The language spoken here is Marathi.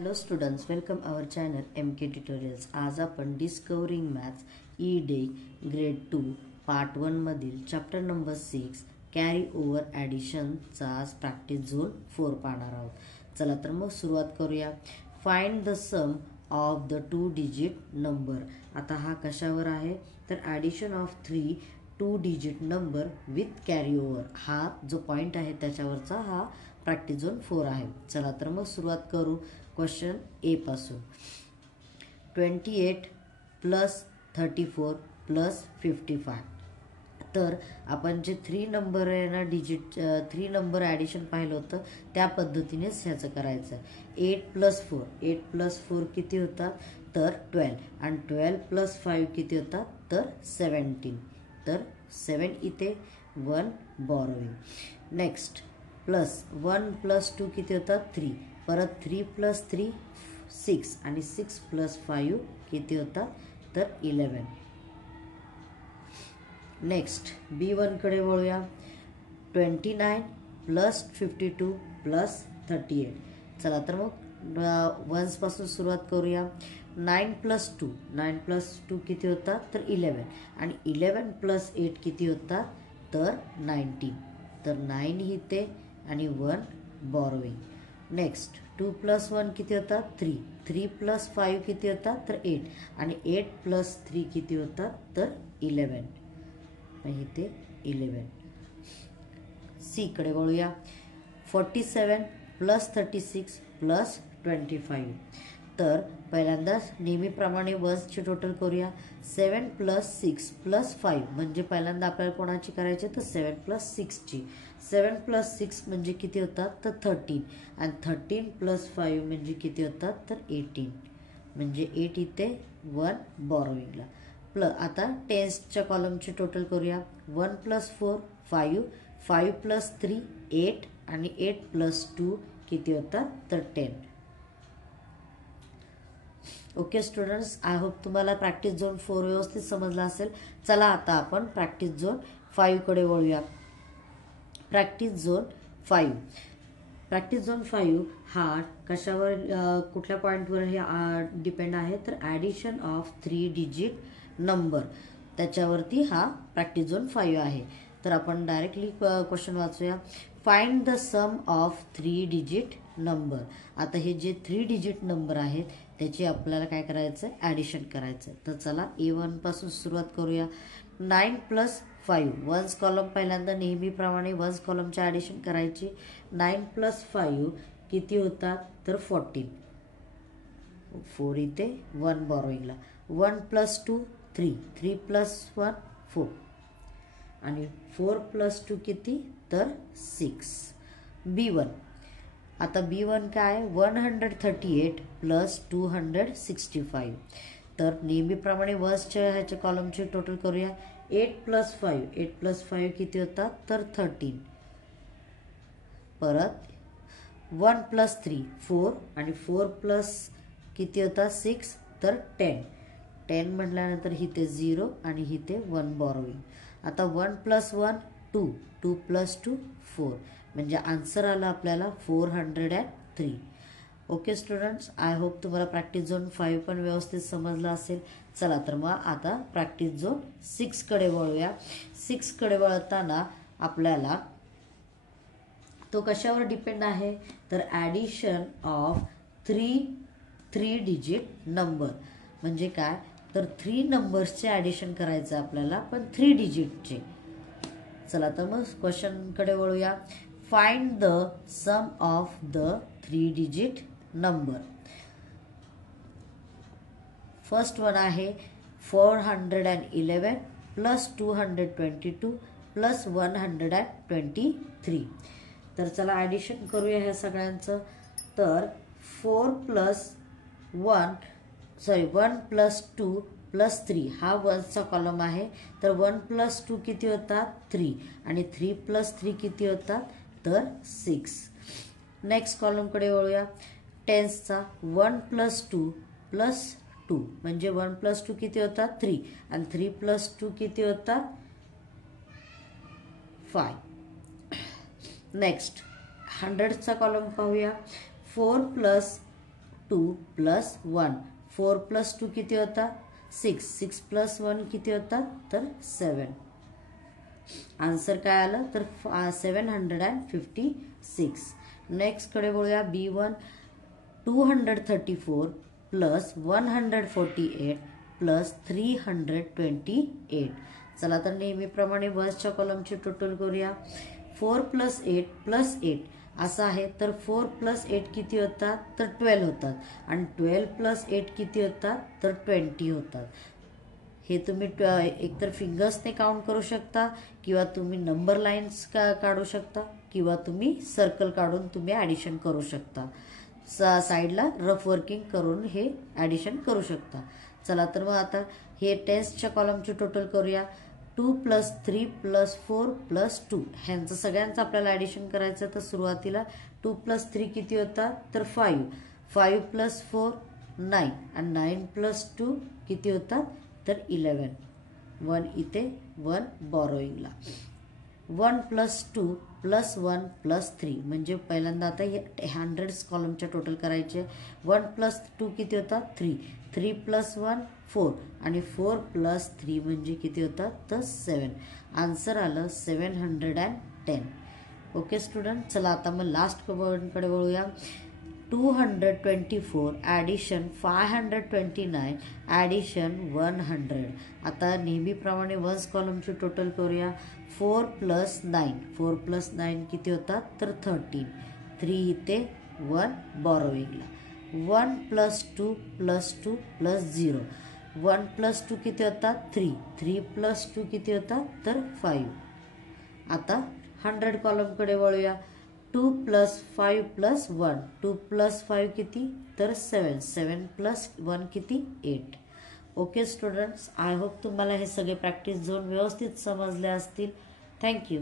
Hello students, welcome our channel MK Tutorials. आज आपण discovering maths E day grade 2 part 1 मधील चॅप्टर नंबर 6 कॅरी ओव्हर ॲडिशनचा आज प्रॅक्टिस झोन 4 पाहणार आहोत. चला तर मग सुरुवात करूया. Find the sum of the 2 digit number. आता हा कशावर आहे तर addition of 3 2 digit number with carry over हा जो पॉइंट आहे त्याच्यावरचा हा प्रॅक्टिस झोन 4 आहे. चला तर मग सुरुवात करू. क्वेश्चन ए पासून. 28 प्लस 34 प्लस 55. तर आपण जे 3 नंबर आहे ना डिजिट 3 नंबर ॲडिशन पाहिलं होतं त्या पद्धतीनेच ह्याचं करायचं आहे. 8 प्लस 4 8 प्लस 4 किती होतात तर 12 आणि 12 प्लस 5 किती होतात तर 17. तर 7 इथे 1 बॉरोइंग. नेक्स्ट प्लस 1 प्लस 2 किती होतात 3. परत 3 प्लस 3 6 आणि 6 प्लस 5 किती होतात तर 11. नेक्स्ट B1 कडे वळूया. 29 प्लस 52 प्लस 38. चला तर मग वन्स पासून सुरुवात करूया. 9 प्लस 2 9 प्लस 2 किती होतात तर 11 आणि 11 प्लस 8 किती होतात तर 19. तर 9 इथे आणि 1 बॉरोइंग. नेक्स्ट 2 प्लस 1 किती होतात 3 3 प्लस 5 किती होतात तर 8 आणि 8 प्लस 3 किती होतात तर 11. इथे 11. सी कडे वळूया. 47 प्लस 36 प्लस 25. तर पहिल्यांदा नेहमीप्रमाणे वन्सची टोटल करूया. 7 प्लस 6 प्लस 5 म्हणजे पहिल्यांदा आपल्याला कोणाची करायची तर 7 प्लस 6ची. 7 प्लस 6 म्हणजे किती होतात तर 13 आणि 13 प्लस 5 म्हणजे किती होतात तर 18. म्हणजे 8 इथे 1 बॉरोइंगला. आता टेन्सच्या कॉलमची टोटल करूया. 1 प्लस 4 5 5 प्लस 3 8 आणि 8 प्लस 2 किती होतात तर 10. ओके स्टुडंट्स, आय होप तुम्हाला प्रॅक्टिस झोन 4 व्यवस्थित समजला असेल. चला आता आपण प्रॅक्टिस झोन 5 कडे वळूया. Practice zone 5. प्रॅक्टिस झोन 5 हा कशावर कुठल्या पॉईंटवर हे डिपेंड आहे तर ॲडिशन ऑफ 3 डिजिट नंबर त्याच्यावरती हा प्रॅक्टिस झोन 5 आहे. तर आपण डायरेक्टली क्वेश्चन वाचूया. Find the sum of 3 digit number. आता हे जे 3 डिजिट नंबर आहेत त्याची आपल्याला काय करायचं ॲडिशन करायचं. तर चला A1 पासून सुरुवात करूया. 9 प्लस 5 वन्स कॉलम पहिल्यांदा नेहमीप्रमाणे वन्स कॉलमच्या ॲडिशन करायची. 9 प्लस 5 किती होतात तर 14. 4 इथे 1 बॉरोइंगला. 1 प्लस 2 3 3 प्लस 1 4 आणि 4 प्लस 2 किती तर 6. B1. आता B1 काय 138 प्लस 265. तर नेहमीप्रमाणे वन्सच्या ह्याच्या कॉलमची टोटल करूया. 8 प्लस 5 8 प्लस 5 किती होतात तर 13. परत 1 प्लस 3 4 आणि 4 प्लस किती होतात 6 तर 10. 10 म्हटल्यानंतर इथे 0 आणि इथे 1 बॉरोइंग. आता 1 प्लस 1 2 2 प्लस 2 4 म्हणजे आन्सर आला आपल्याला 403. ओके स्टुडंट्स, आय होप तुम्हाला प्रॅक्टिस झोन 5 पण व्यवस्थित समजला असेल. चला तर मग आता प्रॅक्टिस झोन 6 कडे वळूया. 6 कडे वळताना आपल्याला तो कशावर डिपेंड आहे तर ॲडिशन ऑफ 3 डिजिट नंबर. म्हणजे काय तर 3 नंबर्सचे ॲडिशन करायचं आपल्याला पण 3 डिजिटचे. चला तर मग क्वेश्चनकडे वळूया. Find the sum of the 3 digit number. First one आहे 411 प्लस 222 प्लस 123. तर चला ॲडिशन करूया ह्या सगळ्यांचं. तर 1 प्लस 2 प्लस 3 हा 1चा कॉलम आहे. तर 1 प्लस 2 किती होतात 3 आणि 3 प्लस 3 किती होतात तर 6. नेक्स्ट कॉलमकडे वळूया. टेन्सचा 1 प्लस 2 प्लस 2 म्हणजे 1 प्लस 2 किती होतात 3 आणि 3 प्लस 2 किती होतात 5. नेक्स्ट 100चा कॉलम पाहूया. 4 प्लस 2 प्लस 1 4 प्लस 2 किती होता 6 6 प्लस 1 किती होता तर 7 आन्सर काय आलं तर 756 नेक्स्ट कडे बोलूया B1 234 प्लस 148 प्लस 328 चला तर नेहमीप्रमाणे वन्सच्या कॉलमची टोटल करूया 4 प्लस 8 प्लस 8 असं आहे तर 4 प्लस 8 किती होतात तर 12 होतात आणि 12 प्लस 8 किती होतात तर 20 होतात हे तुम्ही एकतर फिंगर्सने काउंट करू शकता किंवा तुम्ही नंबर लाईन्स काढू शकता किंवा तुम्ही सर्कल काढून तुम्ही ॲडिशन करू शकता साईडला रफ वर्किंग करून हे ॲडिशन करू शकता चला तर मग आता हे टेस्टच्या कॉलमची टोटल करूया 2 प्लस 3 प्लस 4 प्लस 2 ह्यांचं सगळ्यांचं आपल्याला ॲडिशन करायचं तर सुरुवातीला 2 प्लस 3 किती होता तर 5 5 प्लस 4 9 आणि 9 प्लस 2 किती होता तर 11 1 इथे 1 बॉरोईंगला 1 प्लस 2 प्लस 1 प्लस 3 म्हणजे पहिल्यांदा आता हे 100 कॉलमच्या टोटल करायचे 1 प्लस 2 किती होता 3 3 प्लस 1 4 आणि 4 प्लस 3 म्हणजे किती होता तर 7 आन्सर आलं 710 ओके स्टुडंट चला आता मग लास्ट कडे वळूया 224 ॲडिशन 529 ॲडिशन 100 आता नेहमीप्रमाणे वन्स कॉलमची टोटल करूया 4 प्लस 9 4 प्लस 9 किती होतात तर 13 3 इथे 1 बॉरोईंगला 1 प्लस 2 प्लस 2 प्लस 0 1 प्लस 2 किती होता 3 3 प्लस 2 किती होता तर 5 आता 100 कॉलमकडे वळूया 2 प्लस 5 प्लस 1 2 प्लस 5 किती तर 7 7 प्लस 1 किती 8 ओके स्टुडंट्स आय होप तुम्हाला हे सगळे प्रॅक्टिस झोन व्यवस्थित समजले असतील थँक्यू